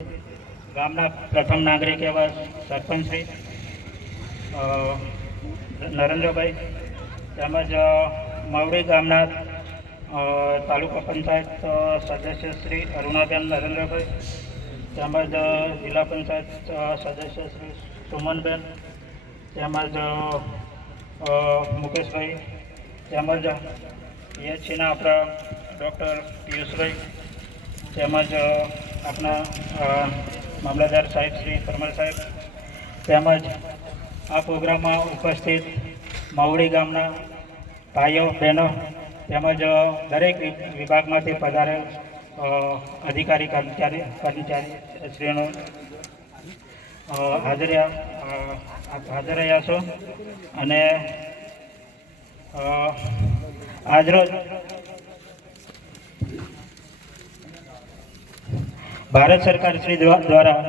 ગામના પ્રથમ નાગરિક એવા સરપંચ શ્રી નરેન્દ્રભાઈ, તેમજ માવડી ગામના તાલુકા પંચાયત સદસ્ય શ્રી અરુણાબેન નરેન્દ્રભાઈ, તેમજ જિલ્લા પંચાયત સદસ્ય શ્રી સુમનબેન, તેમજ મુકેશભાઈ, તેમજ પીએચસીના આપણા ડૉક્ટર પિયુષભાઈ, તેમજ આપણા મામલતદાર સાહેબ શ્રી પરમાર સાહેબ, તેમજ આ પ્રોગ્રામમાં ઉપસ્થિત માવડી ગામના ભાઈઓ બહેનો, તેમજ દરેક વિભાગમાંથી પધારેલ અધિકારી કર્મચારી શ્રીનો હાજર રહ્યા છો. અને આજરોજ ભારત સરકાર શ્રી દ્વારા